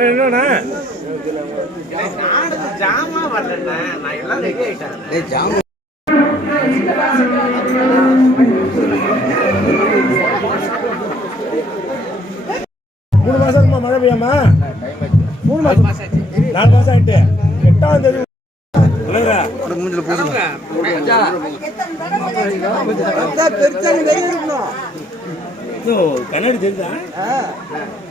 என்னண்ணா? ஜாமா. வரலண்ணா நான் எல்லாம் ரெடி ஆயிட்டேன் மூணு மாசம் இருக்குமா மழை பெய்யாமா? மூணு மாசம். நாலு மாசம் ஆயிட்டு. எட்டாம் தேதி. கண்ணாடி தெரியுதா?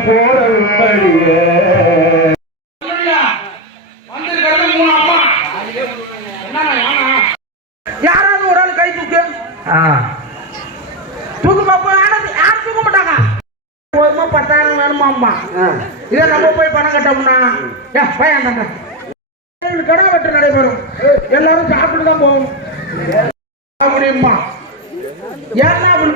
போல உண்மைய யாராவது ஒரு ஆள் கை தூக்கு? தூக்கு பாப்பா யாரும் தூக்க மாட்டாங்க. போதுமா பத்தாயிரம் வேணுமா அம்மா? இதை நம்ம போய் பணம் கட்டோம்னா? ஏ பையன் கடை வெட்டு நடைபெறும். எல்லாரும் சாப்பிட்டு தான் போகும் முடியுமா ஏன்னா அப்படி